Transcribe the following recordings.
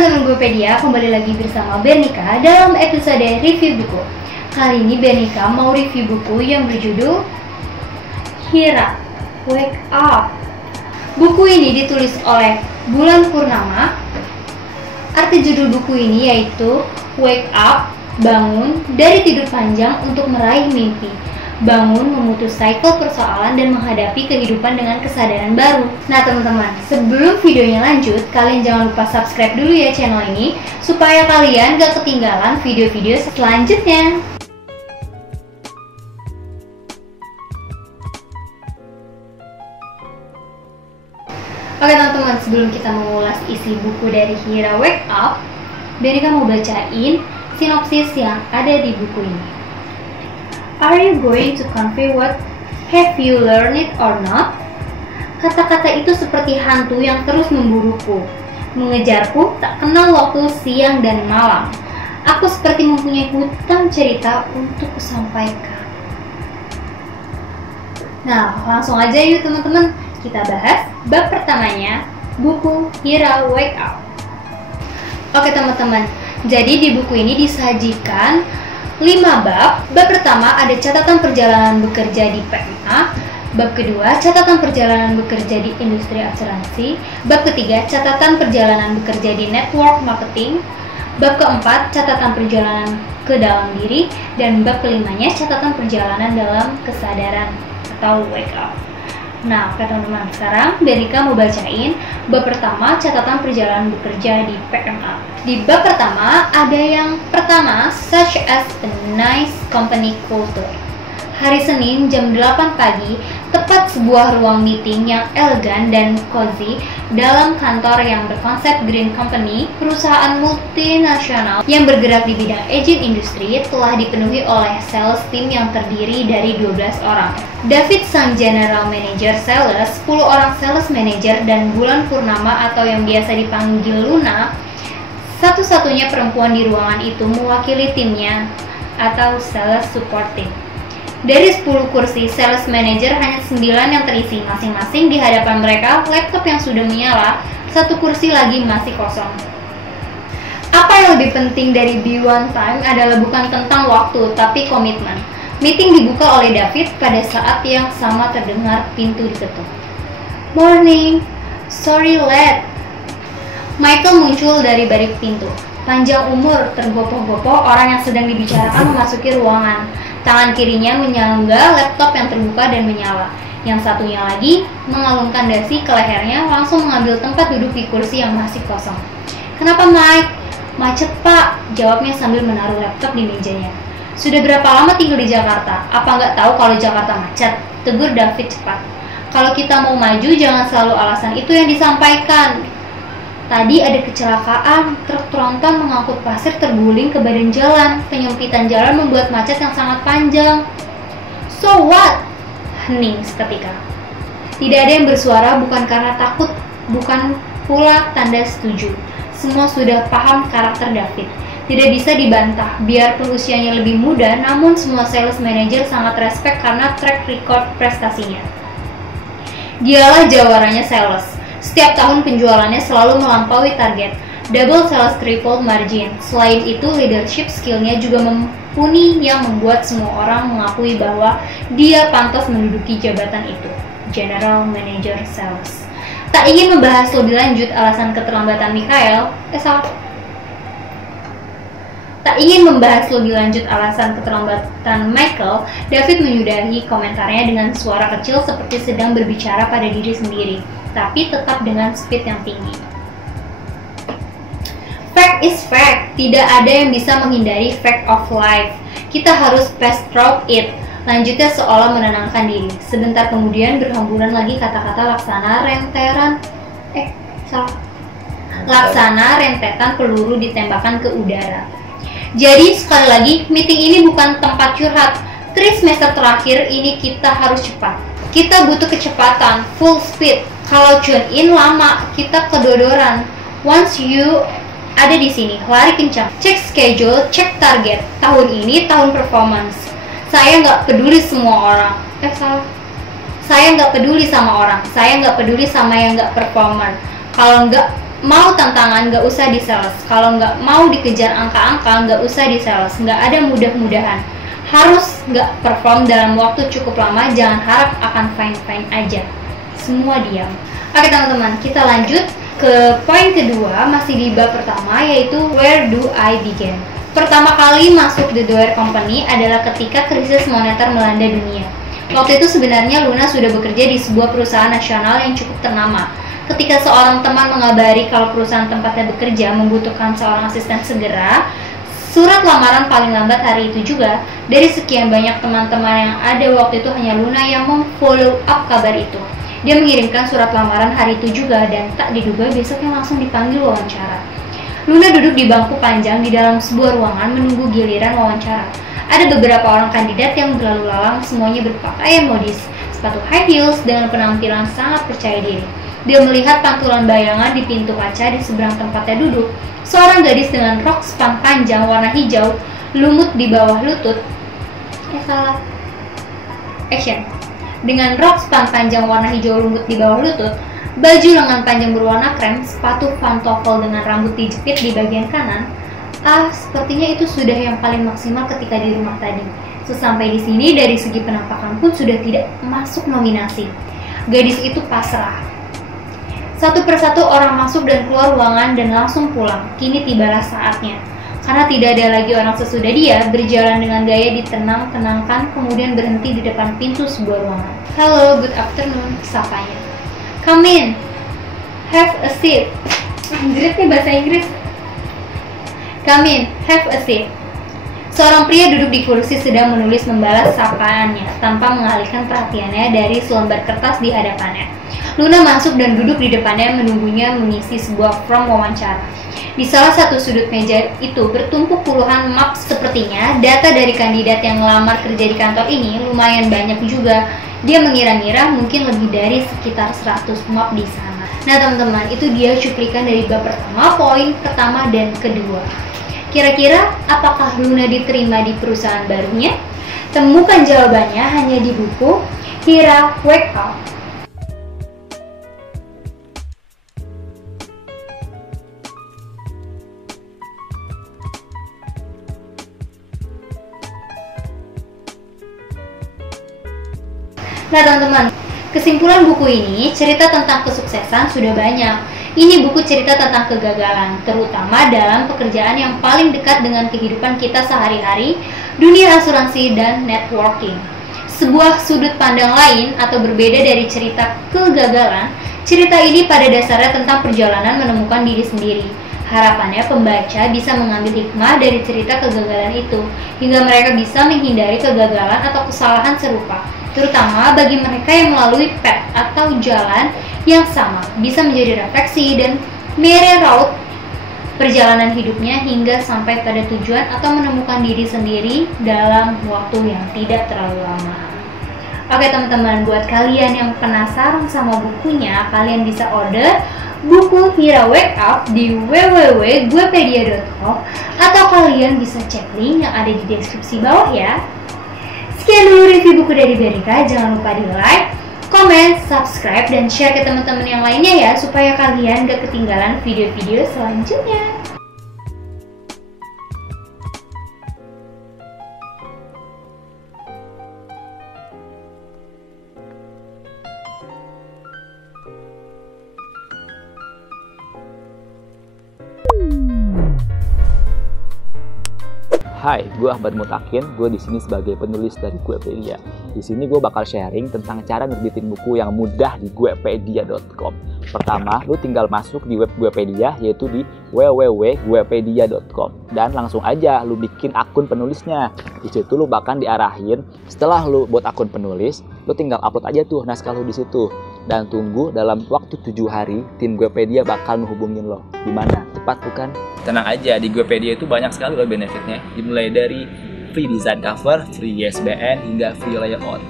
teman-teman Bukupedia, kembali lagi bersama Bernika dalam episode review buku. Kali ini Bernika mau review buku yang berjudul Hira, Wake Up. Buku ini ditulis oleh Bulan Purnama. Arti judul buku ini yaitu Wake Up, bangun dari tidur panjang untuk meraih mimpi. Bangun memutus cycle persoalan dan menghadapi kehidupan dengan kesadaran baru. Nah teman-teman, sebelum videonya lanjut, kalian jangan lupa subscribe dulu ya channel ini supaya kalian gak ketinggalan video-video selanjutnya. Oke teman-teman, sebelum kita mengulas isi buku dari Hira Wake Up, Bernika mau bacain sinopsis yang ada di buku ini. Are you going to convey what have you learned or not? Kata-kata itu seperti hantu yang terus memburuku, mengejarku tak kenal waktu siang dan malam. Aku seperti mempunyai hutang cerita untuk kusampaikan. Nah, langsung aja yuk teman-teman, kita bahas bab pertamanya, buku Hira Wake Up. Oke teman-teman, jadi di buku ini disajikan 5 bab. Bab pertama ada catatan perjalanan bekerja di PMA. Bab kedua, catatan perjalanan bekerja di industri asuransi. Bab ketiga, catatan perjalanan bekerja di network marketing. Bab keempat, catatan perjalanan ke dalam diri. Dan bab kelimanya, catatan perjalanan dalam kesadaran atau wake up. Nah, oke teman-teman, sekarang Bernika mau bacain bab pertama, catatan perjalanan bekerja di PMA. Di bab pertama ada yang pertama, such as a nice company culture. Hari Senin jam 8 pagi, tepat sebuah ruang meeting yang elegan dan cozy dalam kantor yang berkonsep Green Company, perusahaan multinasional yang bergerak di bidang agent industry, telah dipenuhi oleh sales team yang terdiri dari 12 orang. David sang general manager sales, 10 orang sales manager, dan Bulan Purnama atau yang biasa dipanggil Luna, satu-satunya perempuan di ruangan itu, mewakili timnya atau sales support team. Dari 10 kursi sales manager, hanya 9 yang terisi. Masing-masing di hadapan mereka laptop yang sudah menyala, satu kursi lagi masih kosong. Apa yang lebih penting dari Be One Time adalah bukan tentang waktu, tapi komitmen. Meeting dibuka oleh David pada saat yang sama terdengar pintu diketuk. Morning, sorry late. Michael muncul dari balik pintu. Panjang umur, tergopoh-gopoh, orang yang sedang dibicarakan memasuki ruangan. Tangan kirinya menyangga laptop yang terbuka dan menyala. Yang satunya lagi mengalungkan dasi ke lehernya, langsung mengambil tempat duduk di kursi yang masih kosong. Kenapa Mike? Macet pak, jawabnya sambil menaruh laptop di mejanya. Sudah berapa lama tinggal di Jakarta? Apa nggak tahu kalau Jakarta macet? Tegur David cepat. Kalau kita mau maju, jangan selalu alasan itu yang disampaikan. Tadi ada kecelakaan, truk tronton mengangkut pasir terguling ke badan jalan. Penyempitan jalan membuat macet yang sangat panjang. So what? Hening seketika. Tidak ada yang bersuara, bukan karena takut, bukan pula tanda setuju. Semua sudah paham karakter David. Tidak bisa dibantah, biarpun usianya lebih muda, namun semua sales manager sangat respect karena track record prestasinya. Dialah jawarannya sales. Setiap tahun penjualannya selalu melampaui target, double sales triple margin. Selain itu, leadership skillnya juga mumpuni yang membuat semua orang mengakui bahwa dia pantas menduduki jabatan itu, General Manager Sales. Tak ingin membahas lebih lanjut alasan keterlambatan Michael, David menyudahi komentarnya dengan suara kecil seperti sedang berbicara pada diri sendiri, tapi tetap dengan speed yang tinggi. Fact is fact, tidak ada yang bisa menghindari fact of life. Kita harus pass through it. Lanjutnya seolah menenangkan diri. Sebentar kemudian berhamburan lagi kata-kata laksana rentetan peluru ditembakkan ke udara. Jadi sekali lagi, meeting ini bukan tempat curhat. 3 semester terakhir ini kita harus cepat. Kita butuh kecepatan, full speed. Kalau tune in lama, kita kedodoran. Once you ada di sini, lari kencang. Cek schedule, cek target. Tahun ini tahun performance. Saya nggak peduli semua orang. Saya nggak peduli sama orang. Saya nggak peduli sama yang nggak performer. Kalau nggak mau tantangan nggak usah di sales, kalau nggak mau dikejar angka-angka nggak usah di sales, nggak ada mudah-mudahan, harus nggak perform dalam waktu cukup lama, jangan harap akan fine-fine aja, semua diam. Oke teman-teman, kita lanjut ke poin kedua, masih di bab pertama, yaitu where do I begin. Pertama kali masuk The Doer Company adalah ketika krisis moneter melanda dunia. Waktu itu sebenarnya Luna sudah bekerja di sebuah perusahaan nasional yang cukup ternama. Ketika seorang teman mengabari kalau perusahaan tempatnya bekerja membutuhkan seorang asisten segera, surat lamaran paling lambat hari itu juga. Dari sekian banyak teman-teman yang ada waktu itu, hanya Luna yang memfollow up kabar itu. Dia mengirimkan surat lamaran hari itu juga, dan tak diduga besoknya langsung dipanggil wawancara. Luna duduk di bangku panjang di dalam sebuah ruangan menunggu giliran wawancara. Ada beberapa orang kandidat yang berlalu lalang, semuanya berpakaian modis, sepatu high heels dengan penampilan sangat percaya diri. Dia melihat pantulan bayangan di pintu kaca di seberang tempatnya duduk. Seorang gadis dengan rok span panjang warna hijau, lumut di bawah lutut. Action. Dengan rok span panjang warna hijau lumut di bawah lutut, baju lengan panjang berwarna krem, sepatu pantofel dengan rambut dijepit di bagian kanan. Sepertinya itu sudah yang paling maksimal ketika di rumah tadi. Sesampai di sini, dari segi penampakan pun sudah tidak masuk nominasi. Gadis itu pasrah. Satu persatu orang masuk dan keluar ruangan dan langsung pulang. Kini tibalah saatnya. Karena tidak ada lagi orang sesudah dia, berjalan dengan gaya ditenang-tenangkan, kemudian berhenti di depan pintu sebuah ruangan. Hello, good afternoon, sapanya. Come in, have a seat. Anjrit nih bahasa Inggris. Come in, have a seat. Seorang pria duduk di kursi sedang menulis membalas sapaannya tanpa mengalihkan perhatiannya dari selembar kertas di hadapannya. Luna masuk dan duduk di depannya menunggunya mengisi sebuah form wawancara. Di salah satu sudut meja itu bertumpuk puluhan map, sepertinya data dari kandidat yang melamar kerja di kantor ini lumayan banyak juga. Dia mengira-ngira mungkin lebih dari sekitar 100 map di sana. Nah teman-teman, itu dia cuplikan dari bab pertama, poin pertama dan kedua. Kira-kira apakah Luna diterima di perusahaan barunya? Temukan jawabannya hanya di buku Hira Wake Up. Nah teman-teman, kesimpulan buku ini, cerita tentang kesuksesan sudah banyak. Ini buku cerita tentang kegagalan, terutama dalam pekerjaan yang paling dekat dengan kehidupan kita sehari-hari, dunia asuransi dan networking. Sebuah sudut pandang lain atau berbeda dari cerita kegagalan, cerita ini pada dasarnya tentang perjalanan menemukan diri sendiri. Harapannya pembaca bisa mengambil hikmah dari cerita kegagalan itu, hingga mereka bisa menghindari kegagalan atau kesalahan serupa. Terutama bagi mereka yang melalui path atau jalan yang sama, bisa menjadi refleksi dan mereroute perjalanan hidupnya hingga sampai pada tujuan atau menemukan diri sendiri dalam waktu yang tidak terlalu lama. Oke teman-teman, buat kalian yang penasaran sama bukunya, kalian bisa order buku Hira Wake Up di www.guepedia.com atau kalian bisa cek link yang ada di deskripsi bawah ya. Sekian dulu review buku dari Berika, jangan lupa di like, komen, subscribe, dan share ke teman-teman yang lainnya ya, supaya kalian gak ketinggalan video-video selanjutnya. Hai, gue Ahmad Mutakin. Gue di sini sebagai penulis dari Guepedia. Di sini gue bakal sharing tentang cara nerbitin buku yang mudah di guepedia.com. Pertama, lu tinggal masuk di web Guepedia, yaitu di www.guepedia.com, dan langsung aja lu bikin akun penulisnya. Di situ lu bahkan diarahin, setelah lu buat akun penulis, lu tinggal upload aja tuh naskah lu di situ. Dan tunggu dalam waktu 7 hari, tim Guepedia bakal menghubungin lo. Gimana? Cepat bukan? Tenang aja, di Guepedia itu banyak sekali loh benefitnya. Dimulai dari free design cover, free ISBN, hingga free layout.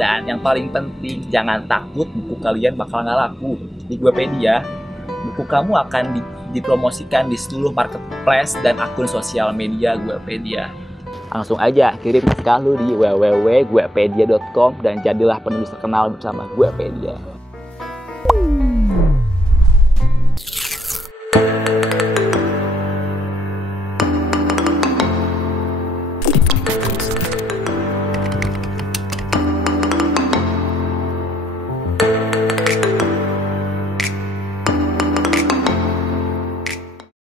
Dan yang paling penting, jangan takut buku kalian bakal nggak laku. Di Guepedia, buku kamu akan dipromosikan di seluruh marketplace dan akun sosial media Guepedia. Langsung aja kirim naskah lu di www.guepedia.com dan jadilah penulis terkenal bersama Guepedia.